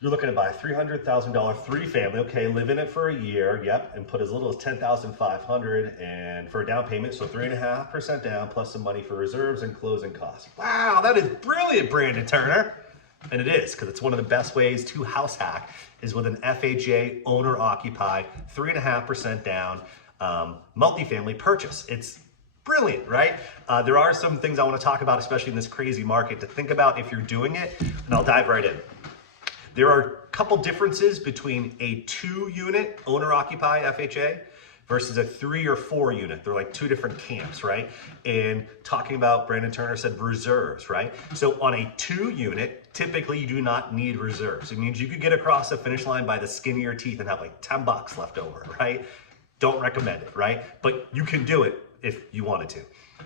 You're looking to buy a $300,000 three-family, okay, live in it for a year, yep, and put as little as $10,500 and for a down payment, so 3.5% down plus some money for reserves and closing costs. Wow, that is brilliant, Brandon Turner. And it is, because it's one of the best ways to house hack is with an FHA owner-occupied 3.5% down multifamily purchase. It's brilliant, right? There are some things I want to talk about, especially in this crazy market, to think about if you're doing it, and I'll dive right in. There are a couple differences between a 2-unit owner-occupied FHA versus a 3 or 4 unit. They're like two different camps, right? And talking about, Brandon Turner said reserves, right? So on a 2-unit, typically you do not need reserves. It means you could get across the finish line by the skin of your teeth and have like 10 bucks left over, right? Don't recommend it, right? But you can do it if you wanted to.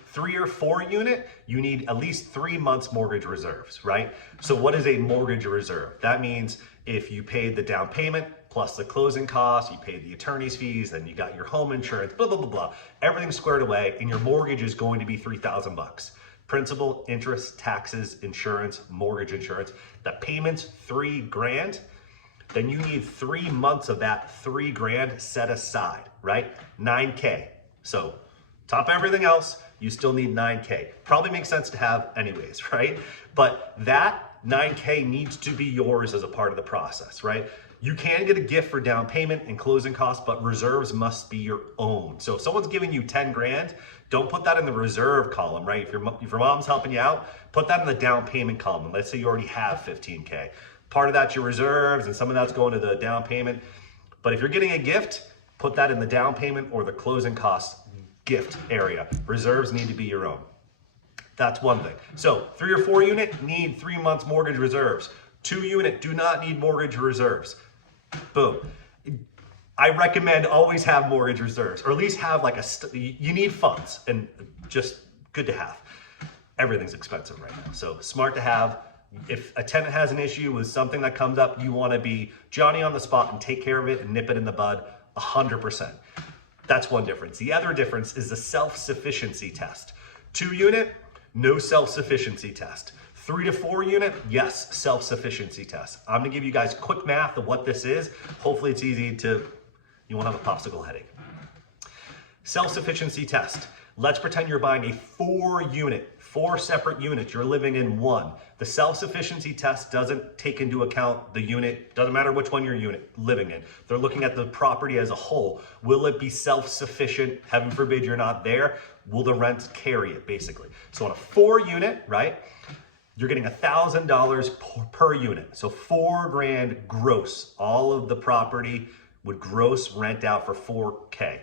3 or 4 unit, you need at least 3 months mortgage reserves, right? So what is a mortgage reserve? That means if you paid the down payment plus the closing costs, you paid the attorney's fees, then you got your home insurance, blah, blah, blah, blah. Everything's squared away and your mortgage is going to be 3,000 bucks. Principal, interest, taxes, insurance, mortgage insurance. The payment's $3,000. Then you need 3 months of that $3,000 set aside, right? 9K. So top everything else, you still need 9K. Probably makes sense to have anyways, right? But that 9K needs to be yours as a part of the process, right? You can get a gift for down payment and closing costs, but reserves must be your own. So if someone's giving you 10 grand, don't put that in the reserve column, right? If your mom's helping you out, put that in the down payment column. Let's say you already have 15K. Part of that's your reserves and some of that's going to the down payment. But if you're getting a gift, put that in the down payment or the closing costs gift area. Reserves need to be your own. That's one thing. So 3 or 4 unit, need 3 months mortgage reserves. 2 unit, do not need mortgage reserves. Boom. I recommend always have mortgage reserves, or at least have like you need funds, and just good to have. Everything's expensive right now, so smart to have. If a tenant has an issue with something that comes up, you want to be Johnny on the spot and take care of it and nip it in the bud 100%. That's one difference. The other difference is the self-sufficiency test. 2 unit, no self-sufficiency test. 3 to 4 unit, yes, self-sufficiency test. I'm gonna give you guys quick math of what this is. Hopefully it's easy you won't have a popsicle headache. Self-sufficiency test. Let's pretend you're buying a 4 unit, 4 separate units. You're living in one. The self-sufficiency test doesn't take into account the unit, doesn't matter which one you're living in. They're looking at the property as a whole. Will it be self-sufficient? Heaven forbid you're not there. Will the rent carry it, basically? So on a 4 unit, right, you're getting $1,000 per unit. So $4,000 gross. All of the property would gross rent out for $4K.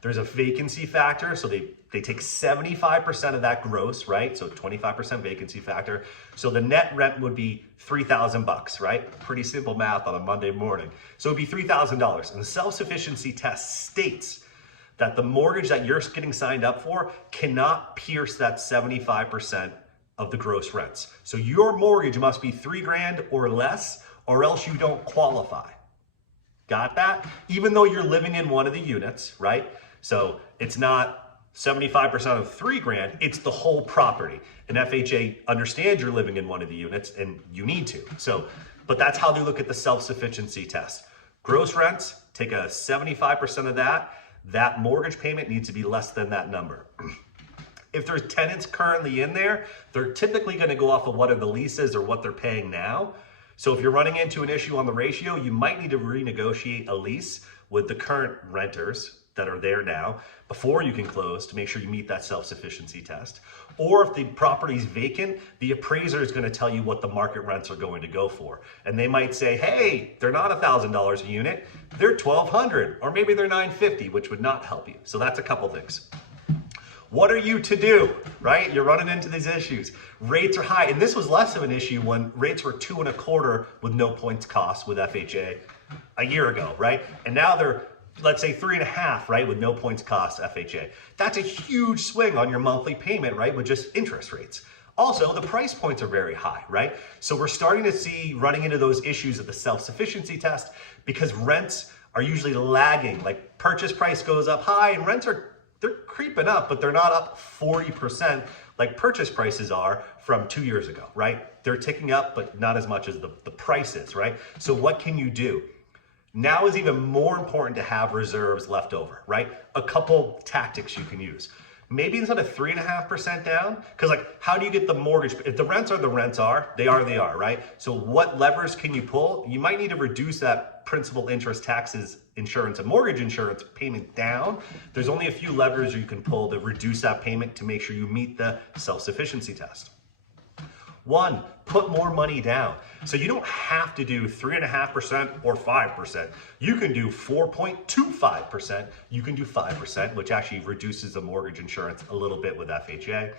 There's a vacancy factor, so they take 75% of that gross, right? So 25% vacancy factor. So the net rent would be $3,000, right? Pretty simple math on a Monday morning. So it'd be $3,000. And the self-sufficiency test states that the mortgage that you're getting signed up for cannot pierce that 75% of the gross rents. So your mortgage must be $3,000 or less, or else you don't qualify. Got that? Even though you're living in one of the units, right? So it's not 75% of $3,000, it's the whole property. And FHA understands you're living in one of the units and you need to. So, but that's how they look at the self-sufficiency test. Gross rents, take a 75% of that mortgage payment needs to be less than that number. If there's tenants currently in there, they're typically going to go off of what are the leases or what they're paying now. So if you're running into an issue on the ratio, you might need to renegotiate a lease with the current renters that are there now before you can close to make sure you meet that self-sufficiency test. Or if the property's vacant, the appraiser is going to tell you what the market rents are going to go for. And they might say, hey, they're not $1,000 a unit, they're $1,200, or maybe they're $950, which would not help you. So that's a couple things. What are you to do, right? You're running into these issues. Rates are high, and this was less of an issue when rates were 2.25 with no points cost with FHA a year ago, right? And now they're, let's say 3.5, right, with no points cost FHA. That's a huge swing on your monthly payment, right, with just interest rates. Also, the price points are very high, right? So we're starting to see running into those issues of the self-sufficiency test because rents are usually lagging. Like purchase price goes up high and rents they're creeping up, but they're not up 40% like purchase prices are from 2 years ago, right? They're ticking up, but not as much as the price is, right? So what can you do? Now is even more important to have reserves left over, right? A couple tactics you can use. Maybe instead of 3.5% down, because like, how do you get the mortgage? If the rents are the rents are, they are, right? So what levers can you pull? You might need to reduce that principal, interest, taxes, insurance, and mortgage insurance payment down. There's only a few levers you can pull to reduce that payment to make sure you meet the self-sufficiency test. One, put more money down. So you don't have to do 3.5% or 5%. You can do 4.25%. You can do 5%, which actually reduces the mortgage insurance a little bit with FHA.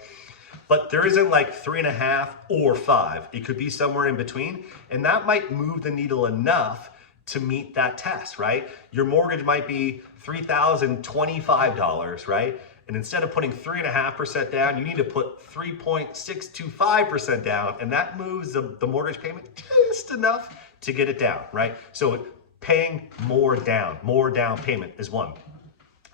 But there isn't like 3.5 or 5. It could be somewhere in between. And that might move the needle enough to meet that test, right? Your mortgage might be $3,025, right? And instead of putting 3.5% down, you need to put 3.625% down, and that moves the mortgage payment just enough to get it down, right? So paying more down payment is one.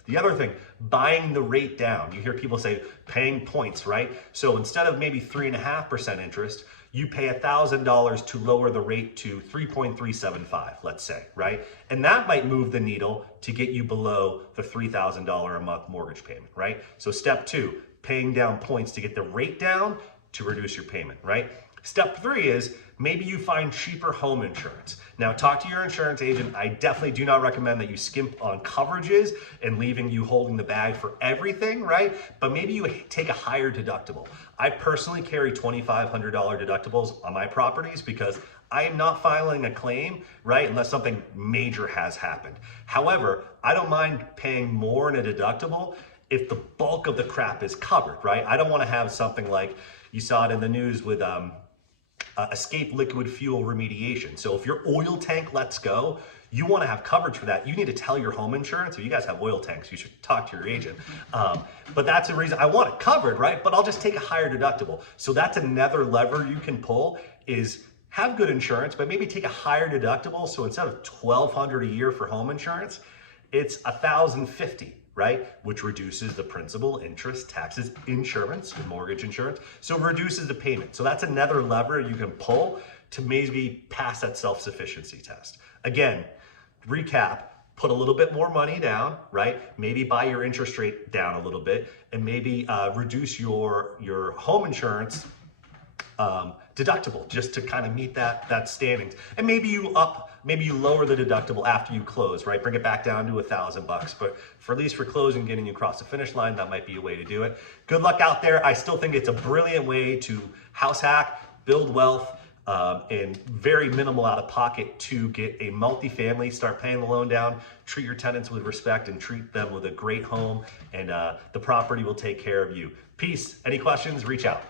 The other thing, buying the rate down. You hear people say paying points, right? So instead of maybe 3.5% interest, you pay $1,000 to lower the rate to 3.375, let's say, right? And that might move the needle to get you below the $3,000 a month mortgage payment, right? So step 2, paying down points to get the rate down to reduce your payment, right? Step 3 is maybe you find cheaper home insurance. Now talk to your insurance agent. I definitely do not recommend that you skimp on coverages and leaving you holding the bag for everything, right? But maybe you take a higher deductible. I personally carry $2,500 deductibles on my properties because I am not filing a claim, right, unless something major has happened. However, I don't mind paying more in a deductible if the bulk of the crap is covered, right? I don't want to have something like you saw it in the news with escape liquid fuel remediation. So if your oil tank lets go, you want to have coverage for that. You need to tell your home insurance. If you guys have oil tanks, you should talk to your agent. But that's the reason I want it covered, right? But I'll just take a higher deductible. So that's another lever you can pull is have good insurance, but maybe take a higher deductible. So instead of $1,200 a year for home insurance, it's $1,050. Right? Which reduces the principal, interest, taxes, insurance, and mortgage insurance. So it reduces the payment. So that's another lever you can pull to maybe pass that self-sufficiency test. Again, recap, put a little bit more money down, right? Maybe buy your interest rate down a little bit and maybe reduce your home insurance deductible just to kind of meet that standings. And maybe you lower the deductible after you close, right? Bring it back down to $1,000. But for at least for closing, getting you across the finish line, that might be a way to do it. Good luck out there. I still think it's a brilliant way to house hack, build wealth, and very minimal out of pocket to get a multifamily, start paying the loan down, treat your tenants with respect, and treat them with a great home, and the property will take care of you. Peace. Any questions, reach out.